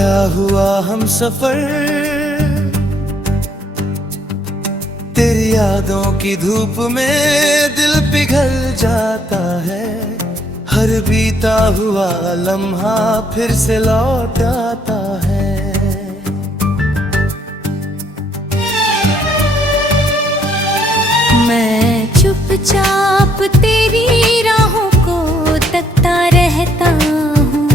गया हुआ हम सफर, तेरी यादों की धूप में दिल पिघल जाता है। हर बीता हुआ लम्हा फिर से लौट आता है। मैं चुपचाप तेरी राहों को तकता रहता हूँ,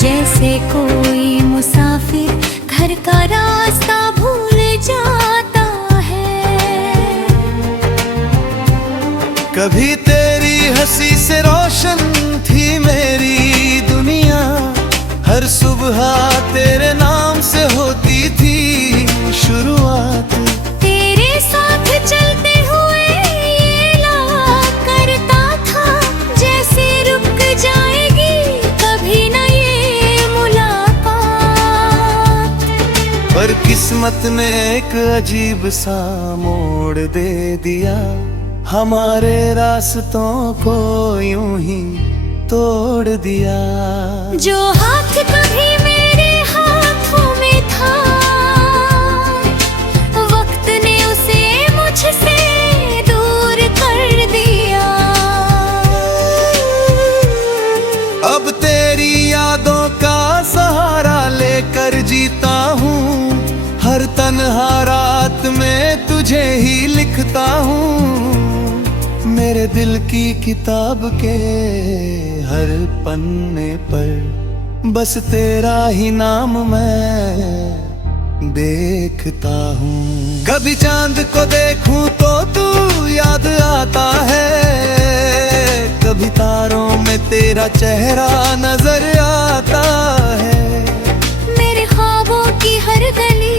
जैसे कोई मुसाफिर घर का रास्ता भूल जाता है। कभी तेरी हंसी से रोशन थी मेरी दुनिया, हर सुबह तेरे नाम से होती थी शुरुआत। तेरे साथ चलते हुए ये लगा करता था, जैसे रुक जाएगी कभी न ये मुलाकात। पर किस्मत ने एक अजीब सा मोड़ दे दिया, हमारे रास्तों को यूं ही तोड़ दिया। जो हाथ कभी मेरे हाथों में था, वक्त ने उसे मुझसे दूर कर दिया। अब तेरी यादों का सहारा लेकर जीता हूँ, हर तन्हा रात में तुझे ही लिखता हूँ। मेरे दिल की किताब के हर पन्ने पर बस तेरा ही नाम मैं देखता हूँ। कभी चांद को देखूं तो तू याद आता है, कभी तारों में तेरा चेहरा नजर आता है। मेरे ख्वाबों की हर गली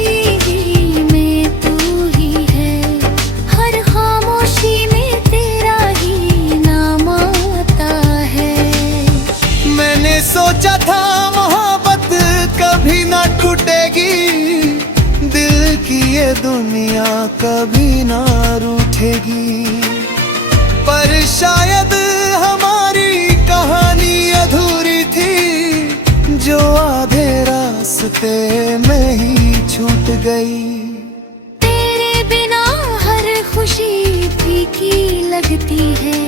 में तू ही है, हर खामोशी में तेरा ही नाम आता है। मैंने सोचा था मोहब्बत कभी ना टूटेगी, दिल की ये दुनिया कभी ना रूठेगी। पर शायद हमारी कहानी अधूरी थी, जो आधे रास्ते में ही छूट गई। तेरे बिना हर खुशी फीकी लगती है,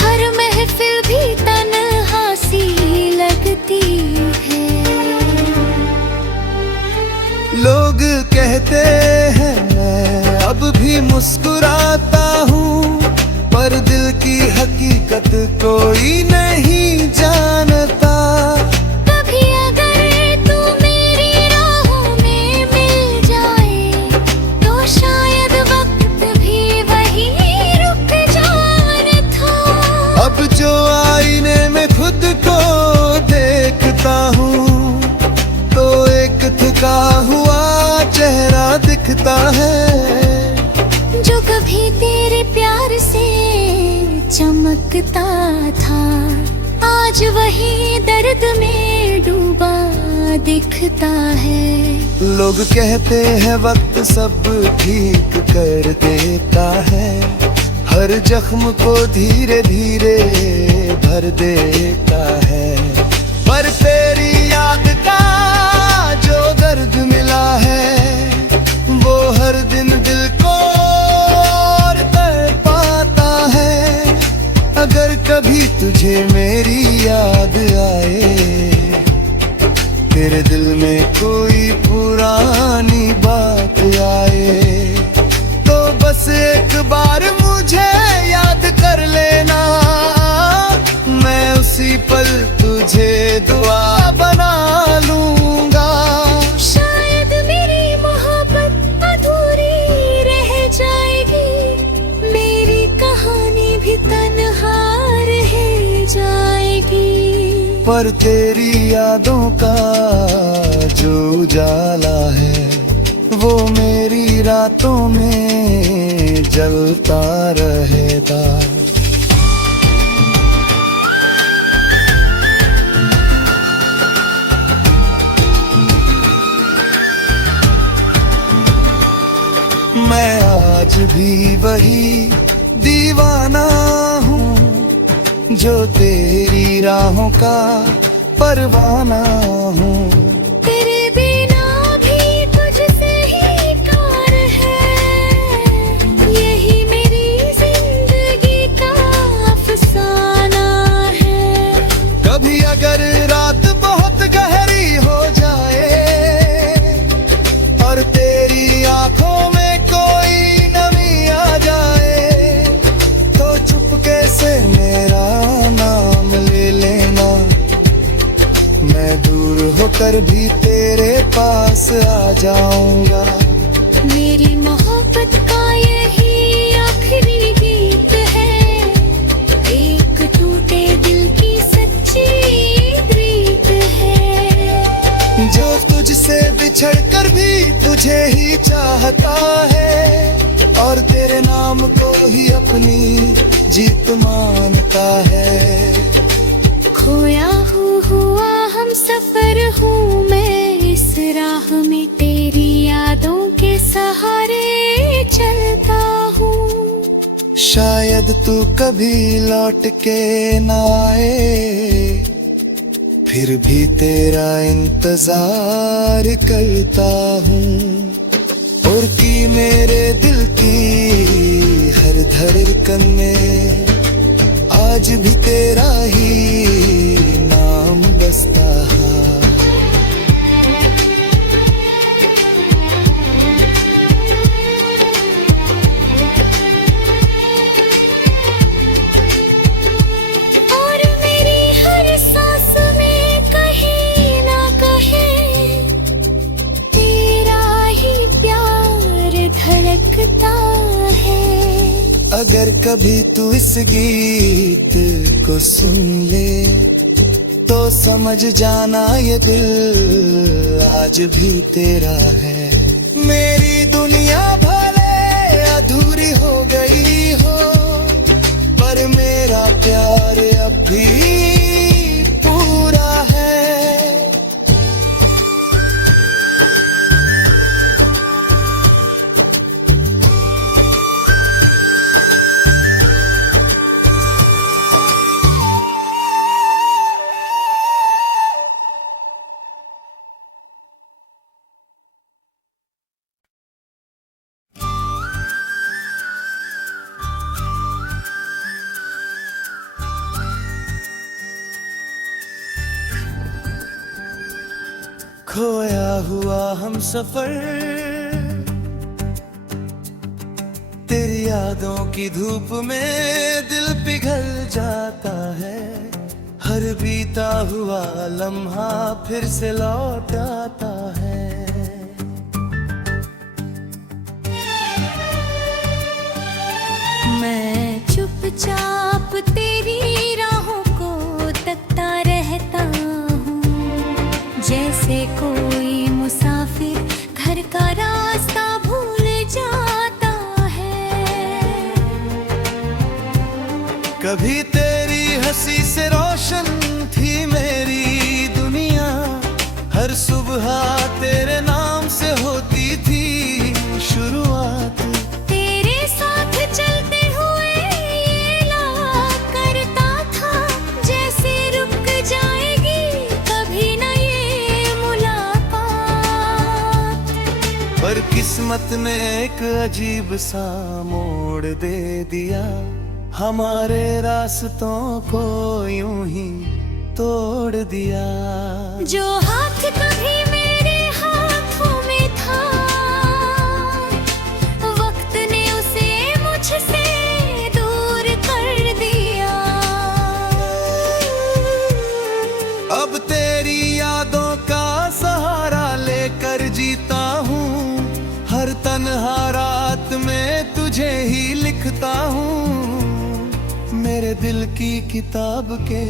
हर महफिल भी तन्हा सी लगती है। लोग कहते हैं मैं अब भी मुस्कुराता हूँ, पर दिल की हकीकत कोई नहीं जानता। कभी अगर तू मेरी राहों में मिल जाए, तो शायद वक्त भी वही रुक जाने था। अब जो आईने में खुद को देखता हूँ, तो एक थका हुआ चेहरा दिखता है। जो कभी तेरे प्यार से चमकता था, आज वही दर्द में डूबा दिखता है। लोग कहते हैं वक्त सब ठीक कर देता है, हर जख्म को धीरे धीरे भर देता है। पर तेरी याद का जो दर्द मिला है, वो हर दिन दिल को और तड़पाता है। अगर कभी तुझे मेरी याद आए, तेरे दिल में कोई पुरानी बात आए, तो बस एक बार मुझे याद कर लेना, मैं उसी पल तुझे दुआ बना लूंगा। शायद मेरी मोहब्बत अधूरी रह जाएगी, मेरी कहानी भी तन्हा रह जाएगी। पर तेरी यादों का जो उजाला है, वो मेरी रातों में जलता रहेगा। मैं आज भी वही दीवाना हूँ, जो तेरी राहों का परवाना हूँ। कर भी तेरे पास आ जाऊंगा। मेरी मोहब्बत का यही आखिरी गीत है, एक टूटे दिल की सच्ची रीत है। जो तुझसे बिछड़ कर भी तुझे ही चाहता है, और तेरे नाम को ही अपनी जीत मानता है। खोया हुआ हम सफर हूँ मैं, इस राह में तेरी यादों के सहारे चलता हूँ। शायद तू कभी लौट के ना आए, फिर भी तेरा इंतजार करता हूँ। और की मेरे दिल की हर धड़कन में आज भी तेरा ही नाम बसता है। और मेरी हर सांस में कहीं ना कहीं तेरा ही प्यार धड़कता है। अगर कभी तू इस गीत को सुन ले, तो समझ जाना ये दिल आज भी तेरा है। मेरी दुनिया भले अधूरी हो गई हो, पर मेरा प्यार अब भी पूरा है। खोया हुआ हम सफर तेरी यादों की धूप में दिल पिघल जाता है। हर बीता हुआ लम्हा फिर से लौट आता है। मैं चुपचाप तेरी राहों को तकता रहता हूँ, जैसे कोई मुसाफिर घर का रास्ता भूल जाता है। कभी तेरी हंसी से रोशन थी मेरी दुनिया, हर सुबह तेरे नाम से होती थी शुरुआत। तेरे साथ चलते हुए ये लगा करता था, जैसे रुक जाएगी कभी न ये मुलाकात। पर किस्मत ने एक अजीब सा मोड़ दे दिया, हमारे रास्तों को यूं ही तोड़ दिया। जो हाथ कभी मेरे हाथों में था, वक्त ने उसे मुझसे दूर कर दिया। अब तेरी यादों का सहारा लेकर जीता हूँ, हर तन्हा रात में तुझे ही लिखता हूँ। मेरे दिल की किताब के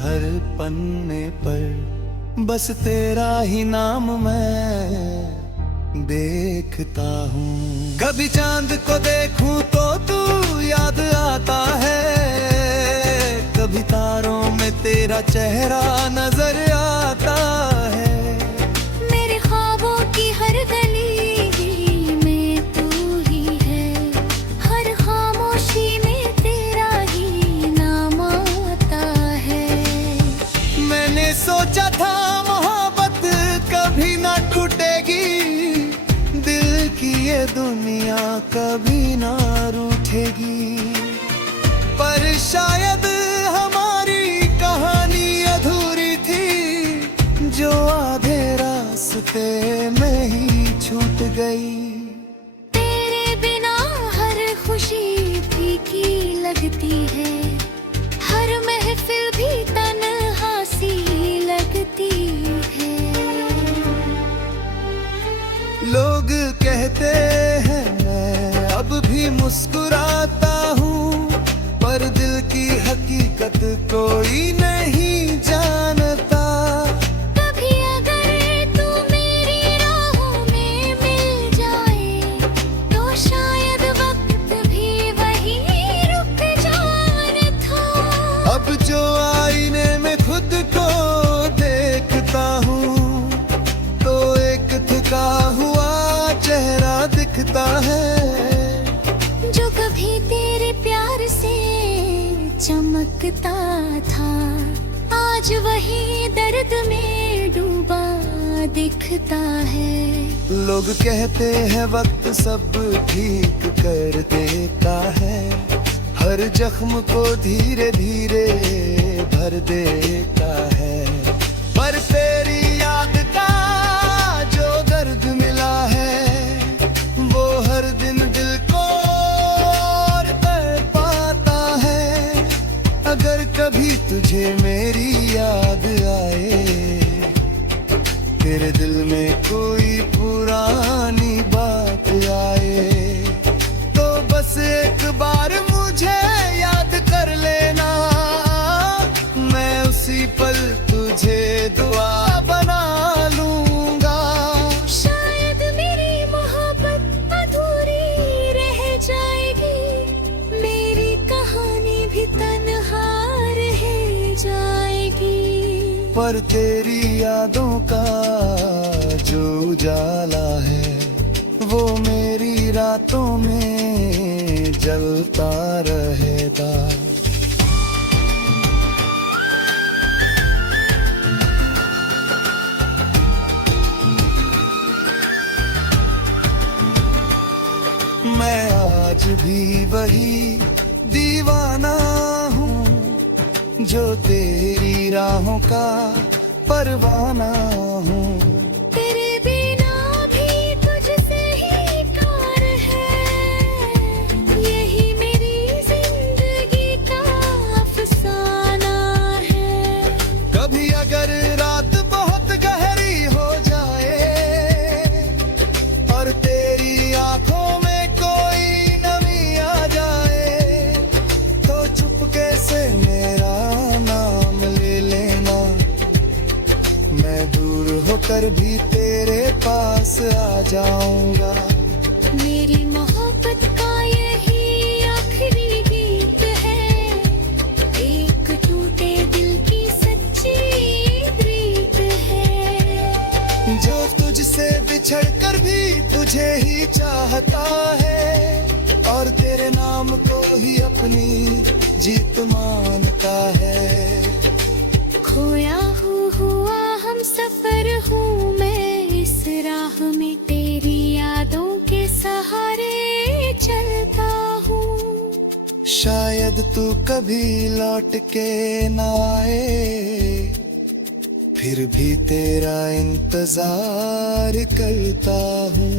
हर पन्ने पर बस तेरा ही नाम मैं देखता हूँ। कभी चांद को देखूं तो तू याद आता है, कभी तारों में तेरा चेहरा नजर आता है। मेरे ख्वाबों की हर गली में तू ही है, हर खामोशी में तेरा ही नाम आता है। मैंने सोचा था मोहब्बत कभी ना टूटेगी, दिल की ये दुनिया कभी ना रूठेगी। पर शायद हमारी कहानी अधूरी थी, जो आधे रास्ते में ही छूट गई। तेरे बिना हर खुशी फीकी लगती है, हर महफिल भी तन्हा सी लगती है। लोग कहते हैं मैं अब भी मुस्कुराता हूँ, पर दिल की हकीकत कोई नहीं जानता। कभी अगर तू मेरी राहों में मिल जाए तो शायद वक्त भी वही रुक जाने था। अब जो आईने में खुद को देखता हूँ तो एक थका हुआ चेहरा दिखता है, जो कभी तेरे प्यार से चमकता था आज वही दर्द में डूबा दिखता है। लोग कहते हैं वक्त सब ठीक कर देता है, हर जख्म को धीरे धीरे भर देता है। पर तेरी याद का जो दर्द मिला है वो हर दिन दिल को और तड़पाता है। अगर कभी तुझे मेरी याद आए, तेरे दिल में कोई पुरानी बात आए, तो बस एक बार मुझे याद कर लेना, मैं उसी पल तुझे दुआ बना लूंगा। शायद मेरी मोहब्बत अधूरी रह जाएगी, मेरी कहानी भी तन्हा रह जाएगी। पर तेरी यादों का जो उजाला है वो मेरी रातों में जलता रहेगा। मैं आज भी वही दीवाना हूँ जो तेरी राहों का परवाना हूँ। तेरे बिना भी तुझसे ही प्यार है, यही मेरी जिंदगी का अफसाना है। कभी अगर रात बहुत गहरी हो जाए और तेरी आंखों में कोई नमी आ जाए, तो चुपके से मेरा नाम ले लेना, मैं दूर होकर भी तेरे पास आ जाऊंगा। मेरी मोहब्बत का यही आखिरी गीत है, एक टूटे दिल की सच्ची प्रीत है। जो तुझसे बिछड़ कर भी तुझे ही चाहता है और तेरे नाम को ही अपनी जीत मानता है। खोया हुआ हम सफर हूँ मैं इस राह में, तेरी यादों के सहारे चलता हूँ। शायद तू कभी लौट के ना आए, फिर भी तेरा इंतजार करता हूँ।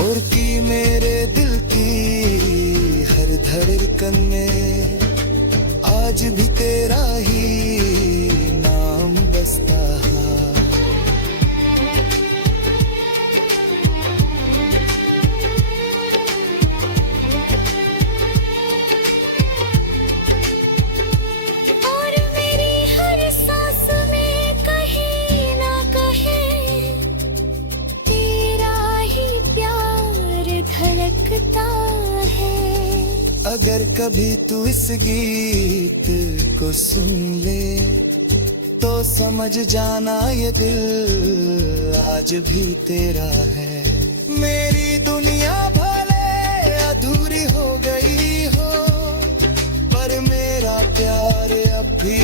और की मेरे दिल की हर धड़कन में आज भी तेरा ही नाम बसता है। और मेरी हर सांस में कहीं ना कहीं तेरा ही प्यार धड़कता है। अगर कभी तू इस गीत को सुन ले तो समझ जाना ये दिल आज भी तेरा है। मेरी दुनिया भले अधूरी हो गई हो, पर मेरा प्यार अब भी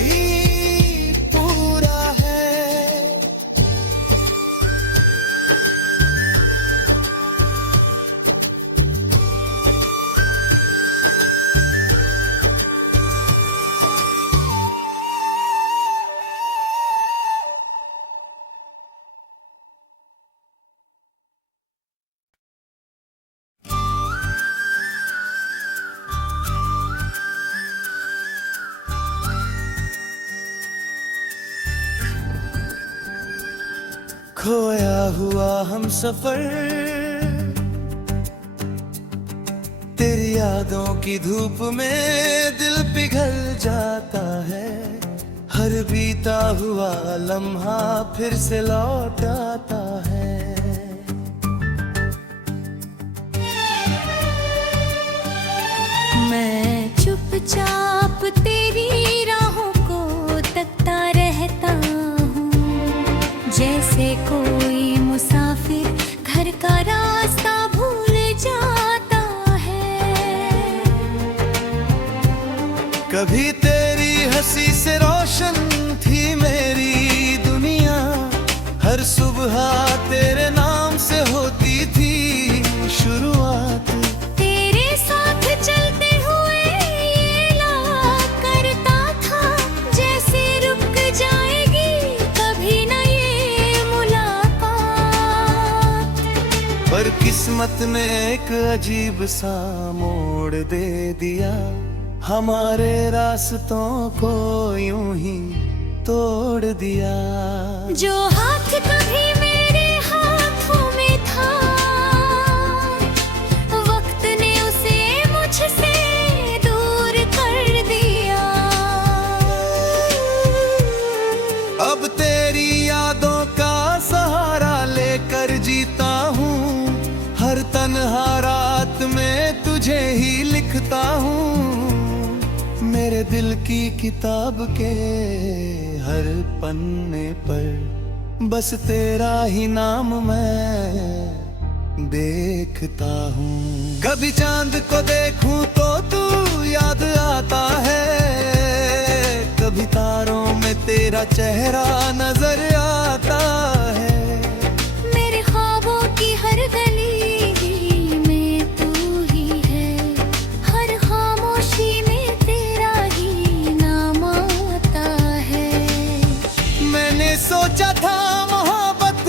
खोया हुआ हम सफर, तेरी यादों की धूप में दिल पिघल जाता है। हर बीता हुआ लम्हा फिर से लौट आता है। मैं चुपचाप तेरी राहों को तकता रहता हूँ, जैसे कोई मुसाफिर घर का रास्ता भूल जाता है। कभी तेरी हंसी से रोशन थी मेरी दुनिया, हर सुबह तेरे नाम से होती थी शुरुआत। तेरे साथ चलते हुए ये लगा करता था, जैसे रुक जाएगी कभी न ये मुलाकात। पर किस्मत ने एक अजीब सा मोड़ दे दिया, हमारे रास्तों को यूं ही तोड़ दिया। जो हाथ कभी मेरे हाथों में था, वक्त ने उसे मुझसे दूर कर दिया। अब तेरी यादों का सहारा लेकर जीता हूँ, हर तन्हा रात में तुझे ही लिखता हूँ। मेरे दिल की किताब के हर पन्ने पर बस तेरा ही नाम मैं देखता हूँ। कभी चांद को देखूं तो तू याद आता है, कभी तारों में तेरा चेहरा नजर आता है। मेरे ख्वाबों की हर गली में तू ही है, हर खामोशी में तेरा ही नाम आता है। मैंने सोचा था मोहब्बत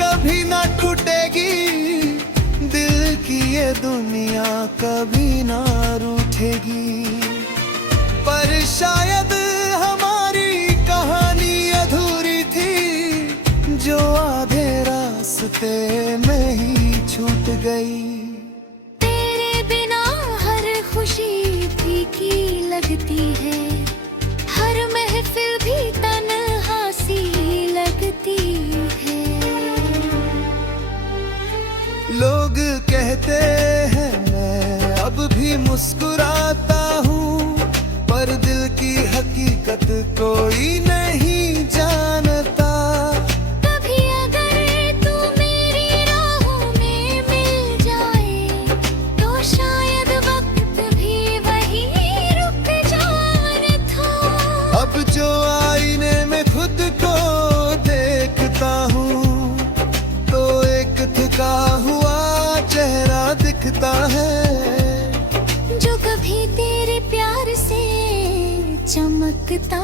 कभी ना टूटेगी, दिल की ये दुनिया कभी ना रूठेगी। पर शायद हमारी कहानी अधूरी थी, जो आधे रास्ते में ही छूट गई। तेरे बिना हर खुशी फीकी लगती है, हर महफिल भी तन्हा सी लगती है। लोग कहते हैं मैं अब भी मुस्कुराता हूँ, पर दिल की हकीकत कोई नहीं जानता। कभी अगर तू मेरी राहों में मिल जाए, तो शायद वक्त भी वही रुक जाना था। अब जो आईने में खुद को देखता हूँ, तो एक थका हुआ चेहरा दिखता है। जो कभी तेरे प्यार से चमकता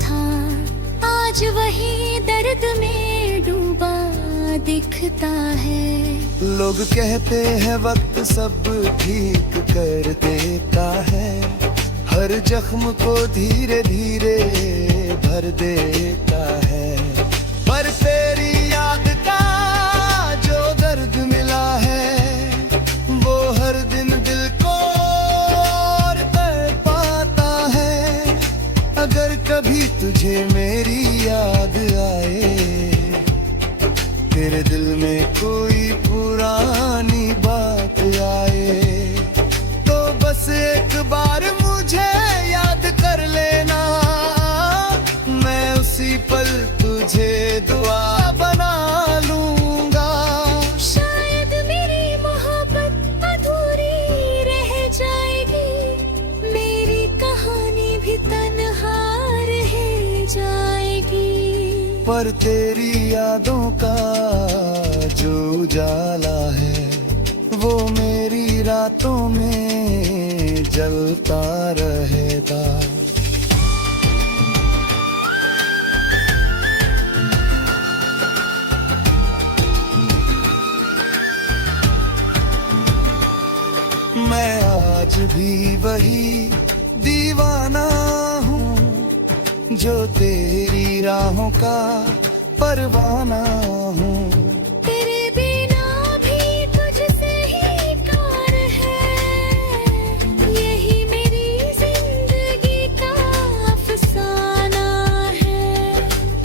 था, आज वही दर्द में डूबा दिखता है। लोग कहते हैं वक्त सब ठीक कर देता है, हर जख्म को धीरे धीरे भर देता है। पर तेरी याद का जो दर्द मिला है, वो हर दिन दिल को और तड़पाता है। अगर कभी तुझे मेरी याद आए, तेरे दिल में कोई पुरानी बात आए, तो बस एक बार मुझे याद कर लेना, मैं उसी पल तुझे दुआ बना लूंगा। शायद मेरी मोहब्बत अधूरी रह जाएगी, मेरी कहानी भी तन्हा रह जाएगी। पर तेरी यादों का जो उजाला है, वो मेरी रातों में जलता रहेगा। मैं आज भी वही दीवाना हूँ, जो तेरी राहों का परवाना हूँ। तेरे बिना भी तुझसे ही प्यार है, यही मेरी जिंदगी का अफसाना है।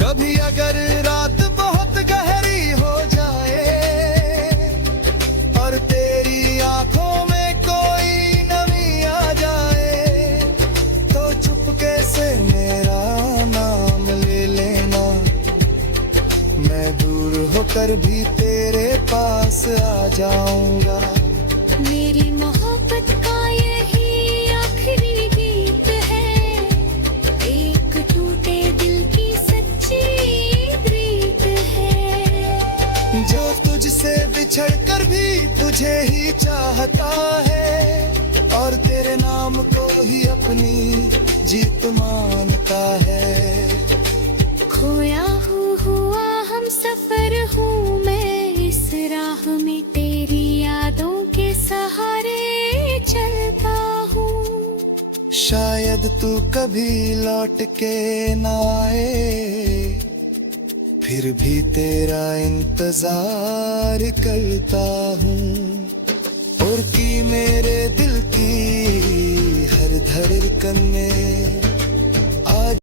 कभी अगर रात बहुत गहरी हो जाए और तेरी आंखों में कोई नमी आ जाए, तो चुपके से मेरा नाम ले लेना। मैं दूर होकर भी तेरे पास आ जाऊंगा। मेरी मोहब्बत का यही आखिरी गीत है, एक टूटे दिल की सच्ची प्रीत है। जो तुझसे बिछड़ कर भी तुझे ही चाहता है और तेरे नाम को ही अपनी जीत मानता है। खोया हुआ हम सफर हूँ मैं, इस राह में तेरी यादों के सहारे चलता हूँ। शायद तू कभी लौट के ना आए, फिर भी तेरा इंतजार करता हूँ। और की मेरे दिल की हर धड़कन में